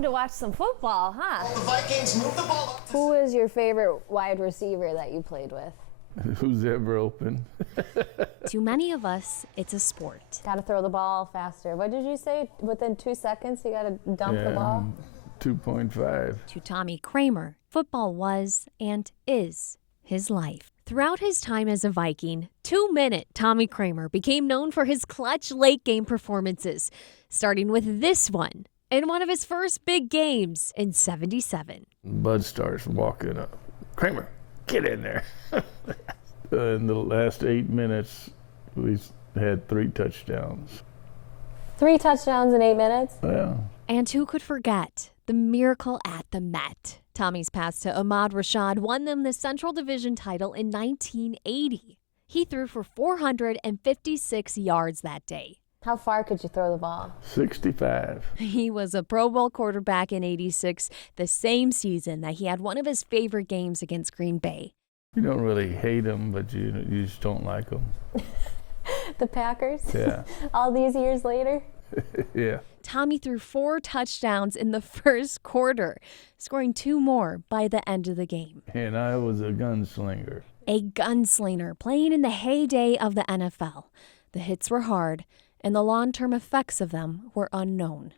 fun to watch some football, huh? The Vikings move the ball up. Who is your favorite wide receiver that you played with? Who's ever open? To many of us, it's a sport. Got to throw the ball faster. What did you say? Within 2 seconds, you got to dump the ball? 2.5. To Tommy Kramer, football was and is his life. Throughout his time as a Viking, 2-minute Tommy Kramer became known for his clutch late-game performances, starting with this one in one of his first big games in '77. Bud starts walking up. Kramer, get in there. In the last 8 minutes, we had 3 touchdowns. 3 touchdowns in 8 minutes? Yeah. And who could forget the miracle at the Met? Tommy's pass to Ahmad Rashad won them the Central Division title in 1980. He threw for 456 yards that day. How far could you throw the ball? 65. He was a Pro Bowl quarterback in '86, the same season that he had one of his favorite games against Green Bay. You don't really hate them, but you just don't like them. The Packers? Yeah. All these years later? Yeah. Tommy threw 4 touchdowns in the first quarter, scoring 2 more by the end of the game. And I was a gunslinger. A gunslinger playing in the heyday of the NFL. The hits were hard, and the long-term effects of them were unknown.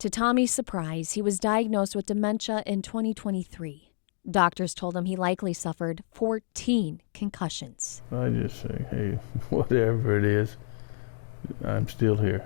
To Tommy's surprise, he was diagnosed with dementia in 2023. Doctors told him he likely suffered 14 concussions. I just say, hey, whatever it is, I'm still here.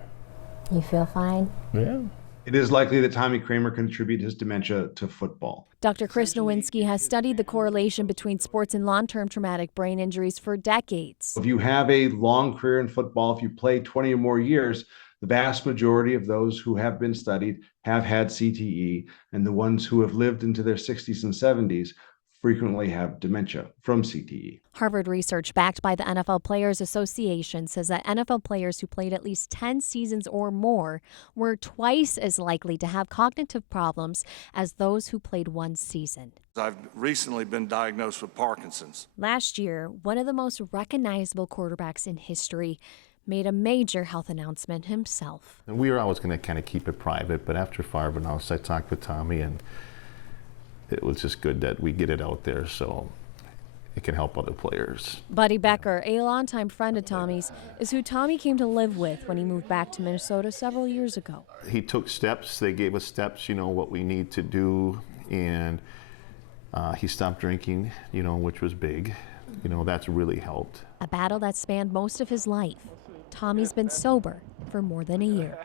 You feel fine? Yeah. It is likely that Tommy Kramer contributed his dementia to football. Dr. Chris Nowinski has studied the correlation between sports and long-term traumatic brain injuries for decades. If you have a long career in football, if you play 20 or more years, the vast majority of those who have been studied have had CTE, and the ones who have lived into their 60s and 70s frequently have dementia from CTE. Harvard research backed by the NFL Players Association says that NFL players who played at least 10 seasons or more were twice as likely to have cognitive problems as those who played 1 season. I've recently been diagnosed with Parkinson's. Last year, one of the most recognizable quarterbacks in history made a major health announcement himself. And we were always going to kind of keep it private, but after Favre announced, I talked with Tommy, and it was just good that we get it out there so it can help other players. Buddy Becker, a longtime friend of Tommy's, is who Tommy came to live with when he moved back to Minnesota several years ago. He took steps. They gave us steps, what we need to do, and he stopped drinking, which was big. That's really helped. A battle that spanned most of his life. Tommy's been sober for more than a year.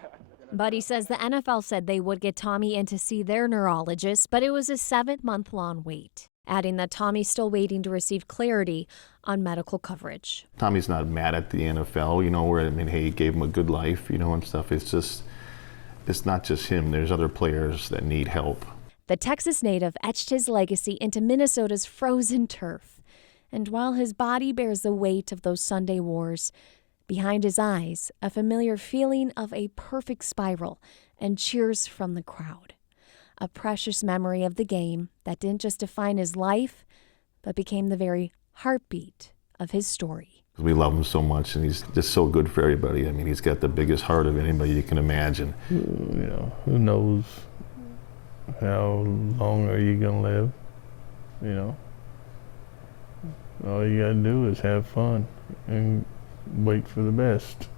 Buddy says the NFL said they would get Tommy in to see their neurologist, but it was a 7-month-long wait, adding that Tommy's still waiting to receive clarity on medical coverage. Tommy's not mad at the NFL, hey, he gave him a good life, and stuff. It's not just him. There's other players that need help. The Texas native etched his legacy into Minnesota's frozen turf. And while his body bears the weight of those Sunday wars, behind his eyes, a familiar feeling of a perfect spiral and cheers from the crowd. A precious memory of the game that didn't just define his life, but became the very heartbeat of his story. We love him so much, and he's just so good for everybody. He's got the biggest heart of anybody you can imagine. Who knows how long are you going to live, All you got to do is have fun and wait for the best.